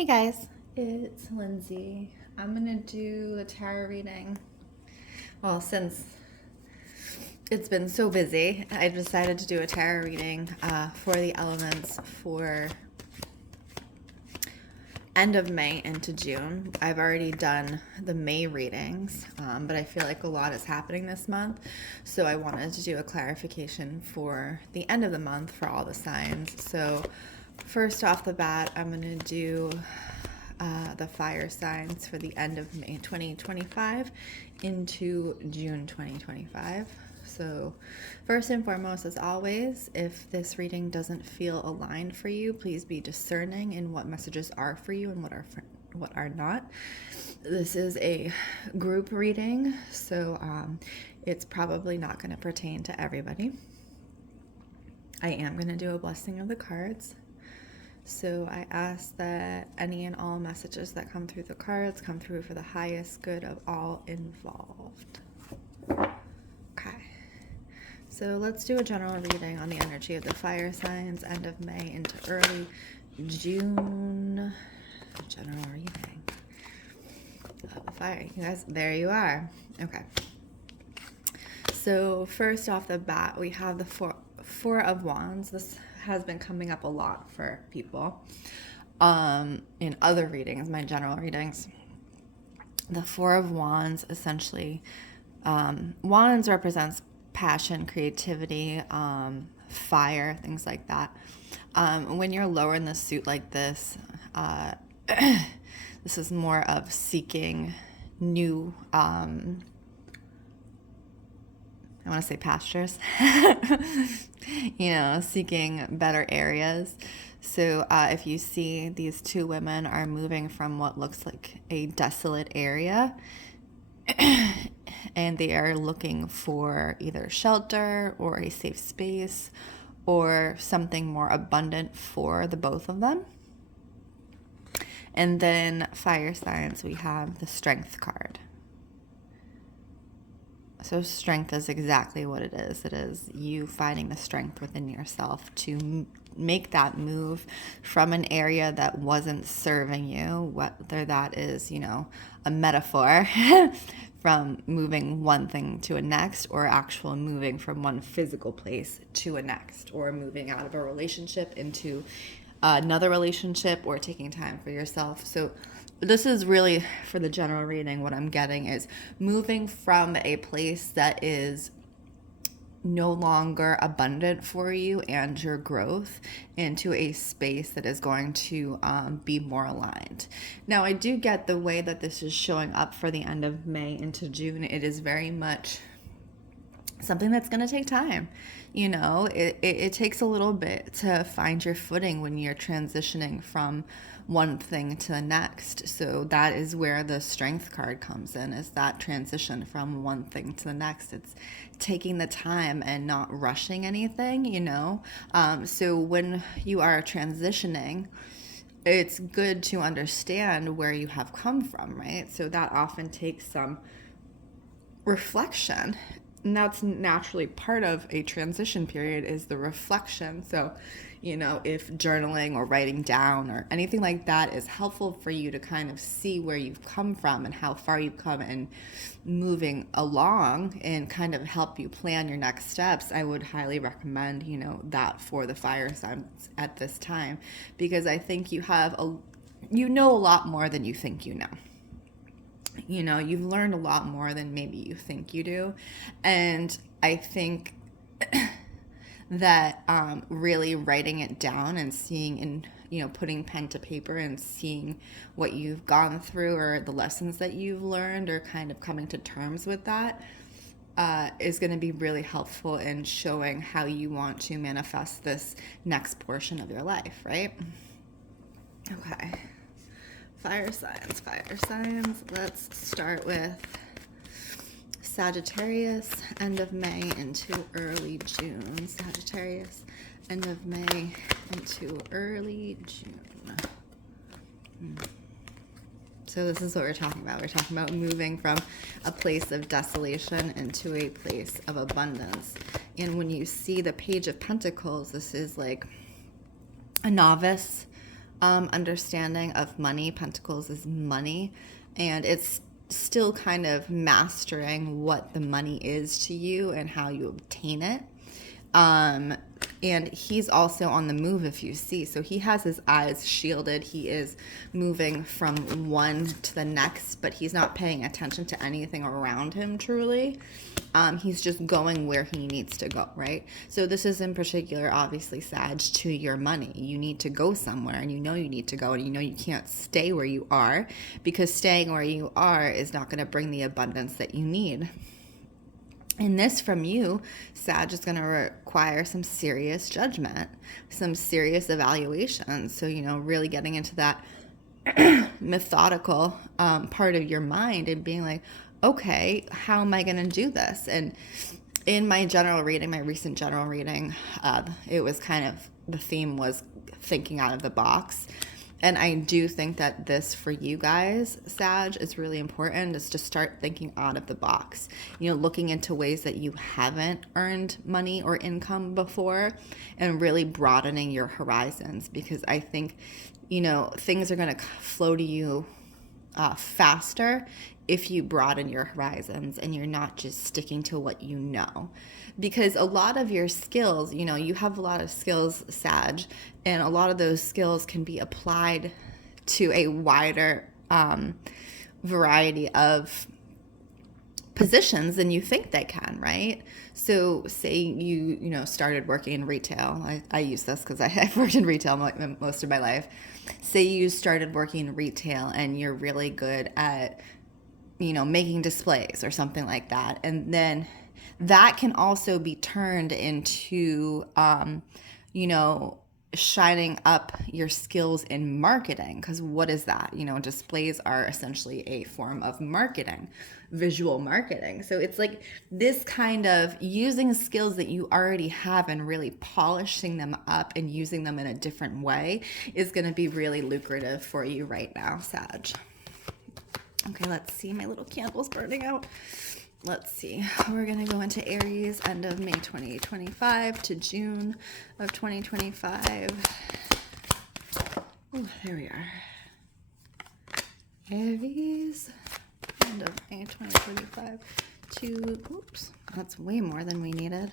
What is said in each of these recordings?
Hey guys, it's Lindsay. I'm gonna do a tarot reading. Well, since it's been so busy, I decided to do a tarot reading for the elements for end of May into June. I've already done the May readings, but I feel like a lot is happening this month, so I wanted to do a clarification for the end of the month for all the signs. So first off the bat, I'm going to do the fire signs for the end of May 2025 into June 2025. So first and foremost, as always, if this reading doesn't feel aligned for you, please be discerning in what messages are for you and what are not. This is a group reading, so it's probably not going to pertain to everybody. I am going to do a blessing of the cards. So I ask that any and all messages that come through the cards come through for the highest good of all involved. Okay. So let's do a general reading on the energy of the fire signs, end of May into early June. General reading of the fire. You guys, there you are. Okay. So first off the bat, we have the Four of Wands. This has been coming up a lot for people in other readings, my general readings. The Four of Wands, essentially, Wands represents passion, creativity, fire, things like that. When you're lower in the suit like this, this is more of seeking new, I want to say pastures, seeking better areas. So if you see these two women are moving from what looks like a desolate area, and they are looking for either shelter or a safe space or something more abundant for the both of them. And then fire signs, we have the Strength card. So strength is exactly what it is. It is you finding the strength within yourself to make that move from an area that wasn't serving you, whether that is, a metaphor from moving one thing to a next, or actual moving from one physical place to a next, or moving out of a relationship into another relationship, or taking time for yourself. So this is really, for the general reading, what I'm getting is moving from a place that is no longer abundant for you and your growth into a space that is going to be more aligned. Now, I do get the way that this is showing up for the end of May into June. It is very much something that's going to take time. It takes a little bit to find your footing when you're transitioning from one thing to the next. So that is where the Strength card comes in, is that transition from one thing to the next. It's taking the time and not rushing anything, So when you are transitioning, it's good to understand where you have come from, right? So that often takes some reflection. And that's naturally part of a transition period, is the reflection. So, if journaling or writing down or anything like that is helpful for you to kind of see where you've come from and how far you've come and moving along, and kind of help you plan your next steps, I would highly recommend, that for the fire signs at this time, because I think you have a lot more than you think you know. You've learned a lot more than maybe you think you do. And I think that really writing it down and seeing and, putting pen to paper and seeing what you've gone through or the lessons that you've learned, or kind of coming to terms with that, is going to be really helpful in showing how you want to manifest this next portion of your life, right? Okay. Fire signs. Let's start with Sagittarius, end of May into early June. Sagittarius, end of May into early June. So this is what we're talking about. We're talking about moving from a place of desolation into a place of abundance. And when you see the Page of Pentacles, this is like a novice understanding of money. Pentacles is money, and it's still kind of mastering what the money is to you and how you obtain it. And he's also on the move, if you see. So he has his eyes shielded. He is moving from one to the next, but he's not paying attention to anything around him truly. He's just going where he needs to go, right? So this is in particular, obviously, Sag, to your money. You need to go somewhere, and you know you need to go, and you know you can't stay where you are, because staying where you are is not going to bring the abundance that you need. And this from you, Sag, is going to require some serious judgment, some serious evaluation. So, really getting into that methodical part of your mind and being like, okay, how am I going to do this? And in my general reading, my recent general reading, it was kind of, the theme was thinking out of the box. And I do think that this for you guys, Sag, is really important, is to start thinking out of the box. Looking into ways that you haven't earned money or income before, and really broadening your horizons, because I think, things are going to flow to you faster if you broaden your horizons and you're not just sticking to what you know. Because a lot of your skills, you have a lot of skills, Sag, and a lot of those skills can be applied to a wider variety of positions than you think they can, right? So say you started working in retail. I use this because I've worked in retail most of my life. Say you started working in retail and you're really good at making displays or something like that, and then that can also be turned into shining up your skills in marketing. Because what is that? Displays are essentially a form of marketing, visual marketing. So it's like this kind of using skills that you already have and really polishing them up and using them in a different way is going to be really lucrative for you right now, Sag. Okay, let's see. My little candle's burning out. Let's see. We're going to go into Aries, end of May 2025 to June of 2025. Oh, there we are. Aries, end of May 2025 to, oops, that's way more than we needed.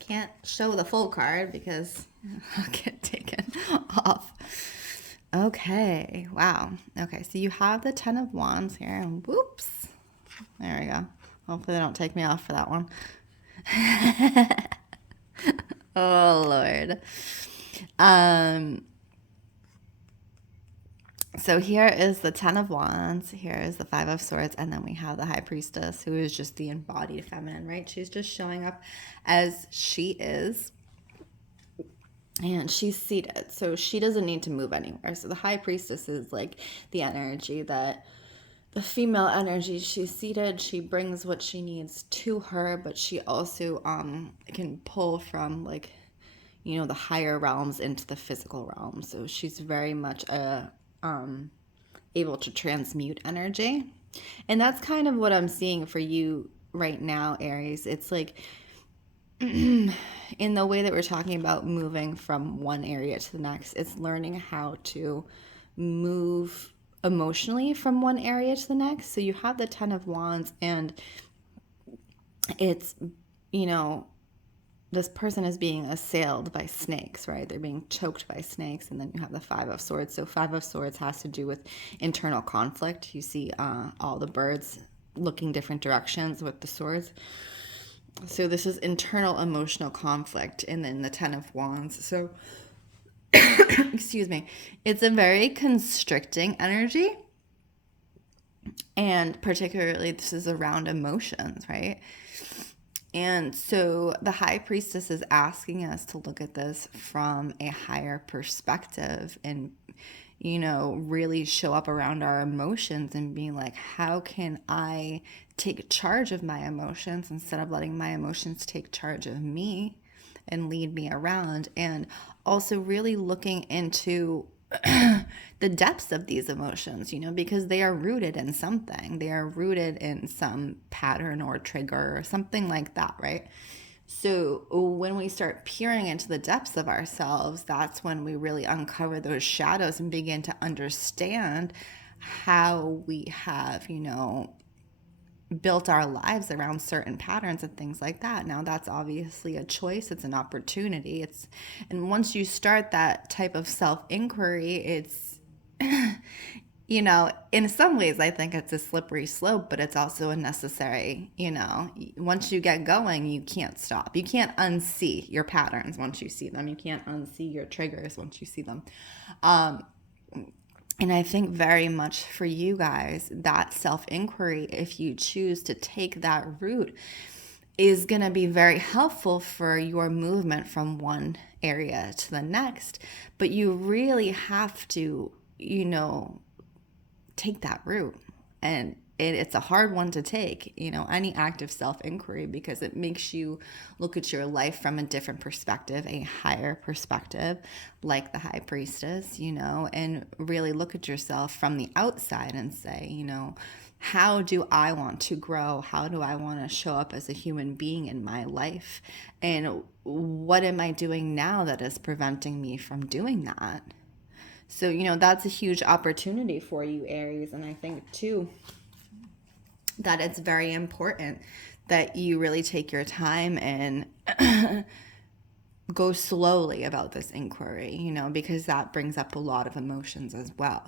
Can't show the full card because I'll get taken off. Okay, wow. Okay, so you have the 10 of Wands here, and whoops. There we go. Hopefully they don't take me off for that one. Oh, Lord. So here is the 10 of Wands, here is the 5 of Swords, and then we have the High Priestess, who is just the embodied feminine, right? She's just showing up as she is, and she's seated, so she doesn't need to move anywhere. So the High Priestess is like the energy that, the female energy, she's seated, she brings what she needs to her, but she also can pull from like, the higher realms into the physical realm. So she's very much able to transmute energy. And that's kind of what I'm seeing for you right now, Aries. It's like in the way that we're talking about moving from one area to the next, it's learning how to move emotionally from one area to the next. So you have the 10 of Wands, and it's, this person is being assailed by snakes, right? They're being choked by snakes. And then you have the 5 of Swords. So 5 of Swords has to do with internal conflict. You see all the birds looking different directions with the swords. So this is internal emotional conflict. And then the 10 of Wands. So, excuse me, it's a very constricting energy. And particularly this is around emotions, right? And so the High Priestess is asking us to look at this from a higher perspective and, really show up around our emotions and being like, how can I take charge of my emotions instead of letting my emotions take charge of me and lead me around? And also really looking into the depths of these emotions, because they are rooted in something. They are rooted in some pattern or trigger or something like that, right? So when we start peering into the depths of ourselves, that's when we really uncover those shadows and begin to understand how we have, built our lives around certain patterns and things like that. Now that's obviously a choice, it's an opportunity. And once you start that type of self-inquiry, it's in some ways I think it's a slippery slope, but it's also a necessary, once you get going, you can't stop. You can't unsee your patterns once you see them. You can't unsee your triggers once you see them. And I think very much for you guys, that self-inquiry, if you choose to take that route, is going to be very helpful for your movement from one area to the next. But you really have to, take that route. And it's a hard one to take, any active self-inquiry, because it makes you look at your life from a different perspective, a higher perspective, like the High Priestess, and really look at yourself from the outside and say, how do I want to grow? How do I want to show up as a human being in my life? And what am I doing now that is preventing me from doing that? So, that's a huge opportunity for you, Aries. And I think, too, that it's very important that you really take your time and go slowly about this inquiry, because that brings up a lot of emotions as well.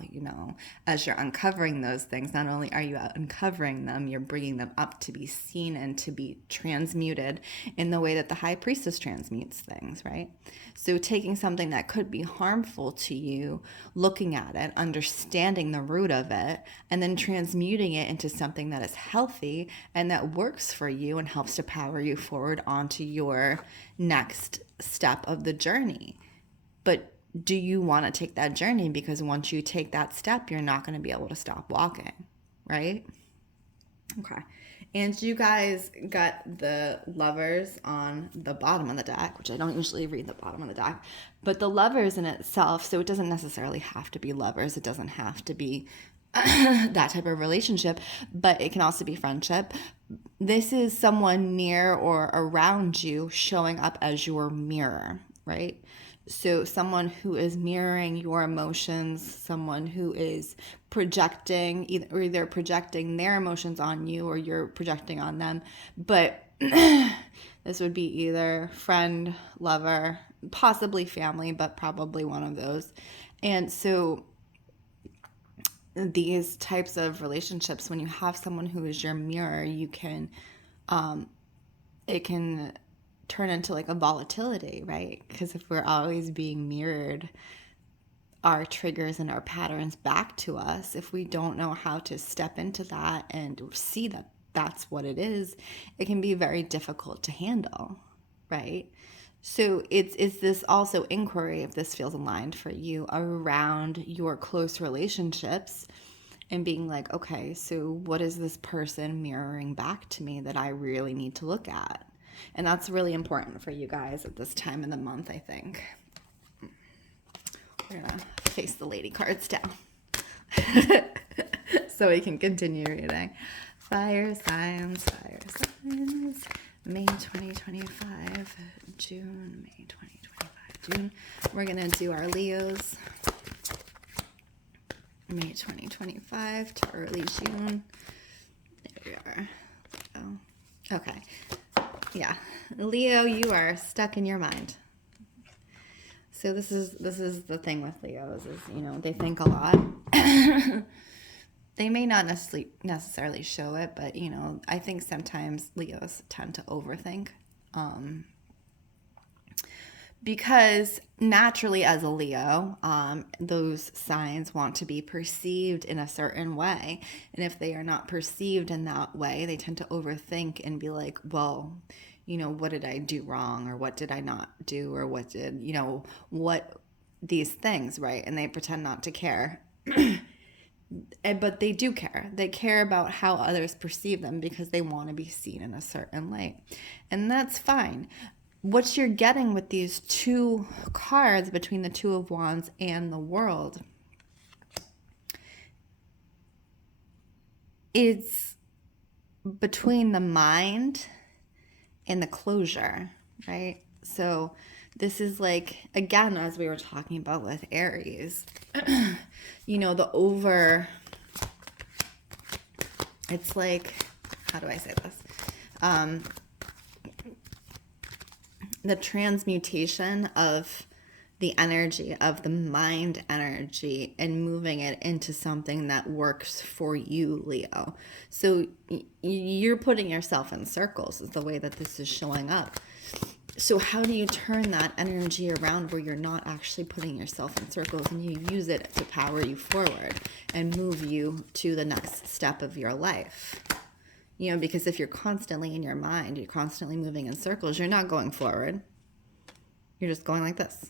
As you're uncovering those things, not only are you uncovering them, you're bringing them up to be seen and to be transmuted in the way that the High Priestess transmutes things, right? So taking something that could be harmful to you, looking at it, understanding the root of it, and then transmuting it into something that is healthy and that works for you and helps to power you forward onto your next step of the journey. But do you want to take that journey? Because once you take that step, you're not going to be able to stop walking, right? Okay. And you guys got the Lovers on the bottom of the deck, which I don't usually read the bottom of the deck, but the Lovers in itself, so it doesn't necessarily have to be lovers. It doesn't have to be that type of relationship, but it can also be friendship. This is someone near or around you showing up as your mirror, right? So someone who is mirroring your emotions, someone who is projecting, either projecting their emotions on you or you're projecting on them. But this would be either friend, lover, possibly family, but probably one of those. And so these types of relationships, when you have someone who is your mirror, you can, it can turn into like a volatility, right? Because if we're always being mirrored, our triggers and our patterns back to us, if we don't know how to step into that and see that that's what it is, it can be very difficult to handle, right? So it's this also inquiry, if this feels aligned for you, around your close relationships and being like, okay, so what is this person mirroring back to me that I really need to look at? And that's really important for you guys at this time of the month, I think. We're going to face the lady cards down so we can continue reading. Fire signs, May 2025, June, May 2025, June. We're going to do our Leos, May 2025 to early June. There we are. Oh, okay. Yeah. Leo, you are stuck in your mind. So this is the thing with Leos is, they think a lot. They may not necessarily show it, but, I think sometimes Leos tend to overthink. Because naturally as a Leo, those signs want to be perceived in a certain way. And if they are not perceived in that way, they tend to overthink and be like, well, what did I do wrong? Or what did I not do? Or what did, what these things, right? And they pretend not to care. But they do care. They care about how others perceive them because they want to be seen in a certain light. And that's fine. what you're getting with these two cards between the Two of Wands and the World is between the mind and the closure, right? So this is like, again, as we were talking about with Aries, it's like, how do I say this? The transmutation of the energy, of the mind energy, and moving it into something that works for you, Leo. So you're putting yourself in circles is the way that this is showing up. So how do you turn that energy around where you're not actually putting yourself in circles, and you use it to power you forward and move you to the next step of your life? Because if you're constantly in your mind, you're constantly moving in circles, you're not going forward. You're just going like this.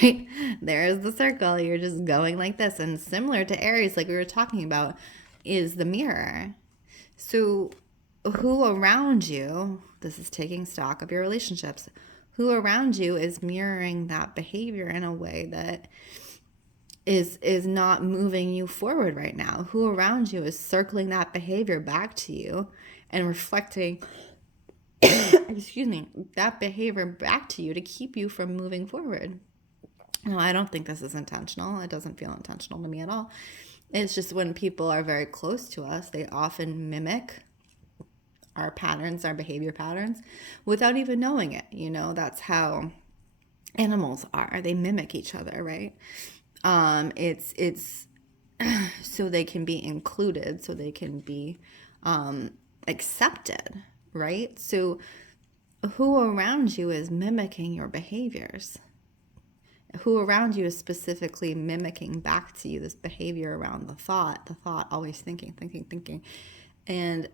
Right? There's the circle. You're just going like this. And similar to Aries, like we were talking about, is the mirror. So who around you, this is taking stock of your relationships, who around you is mirroring that behavior in a way that is not moving you forward right now? Who around you is circling that behavior back to you and reflecting that behavior back to you to keep you from moving forward? No, I don't think this is intentional. It doesn't feel intentional to me at all. It's just when people are very close to us, they often mimic our patterns, our behavior patterns, without even knowing it. That's how animals are. They mimic each other, right? It's so they can be included, so they can be accepted, right? So who around you is mimicking your behaviors? Who around you is specifically mimicking back to you this behavior around the thought always thinking. And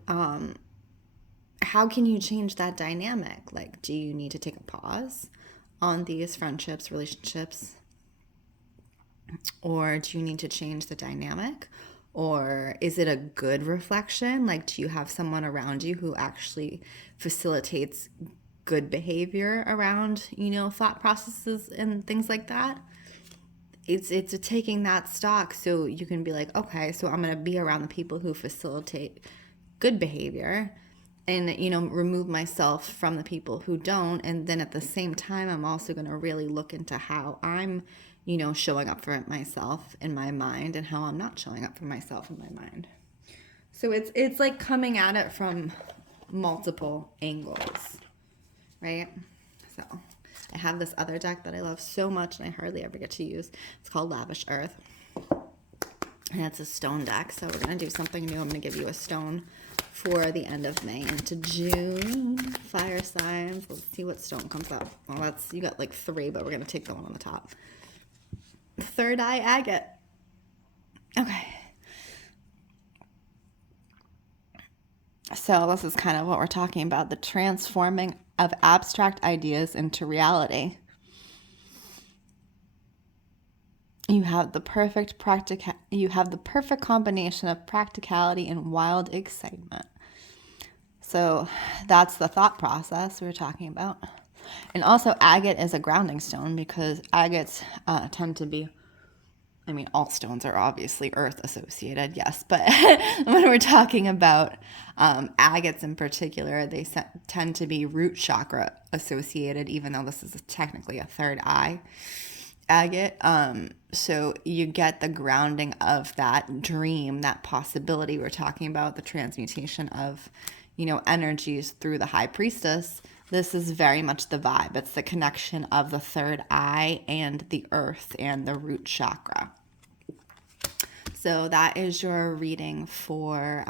how can you change that dynamic? Like, do you need to take a pause on these friendships, relationships? Or do you need to change the dynamic? Or is it a good reflection? Like, do you have someone around you who actually facilitates good behavior around, thought processes and things like that? It's taking that stock so you can be like, okay, so I'm going to be around the people who facilitate good behavior and, remove myself from the people who don't. And then at the same time, I'm also going to really look into how I'm, showing up for myself in my mind and how I'm not showing up for myself in my mind. So it's like coming at it from multiple angles, right? So I have this other deck that I love so much and I hardly ever get to use. It's called Lavish Earth. And it's a stone deck. So we're going to do something new. I'm going to give you a stone for the end of May into June. Fire signs. Let's see what stone comes up. Well, you got like 3, but we're going to take the one on the top. Third eye agate. Okay. So this is kind of what we're talking about, the transforming of abstract ideas into reality. You have the perfect combination of practicality and wild excitement. So that's the thought process we were talking about. And also agate is a grounding stone because agates tend to be, all stones are obviously earth associated, yes. But when we're talking about agates in particular, they tend to be root chakra associated, even though this is technically a third eye agate. So you get the grounding of that dream, that possibility. We're talking about the transmutation of, energies through the high priestess. This is very much the vibe. It's the connection of the third eye and the earth and the root chakra. So that is your reading for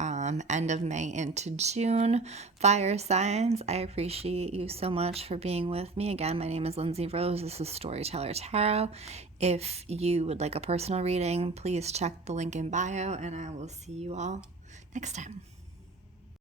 end of May into June. Fire signs, I appreciate you so much for being with me. Again, my name is Lindsey Rose. This is Storyteller Tarot. If you would like a personal reading, please check the link in bio, and I will see you all next time.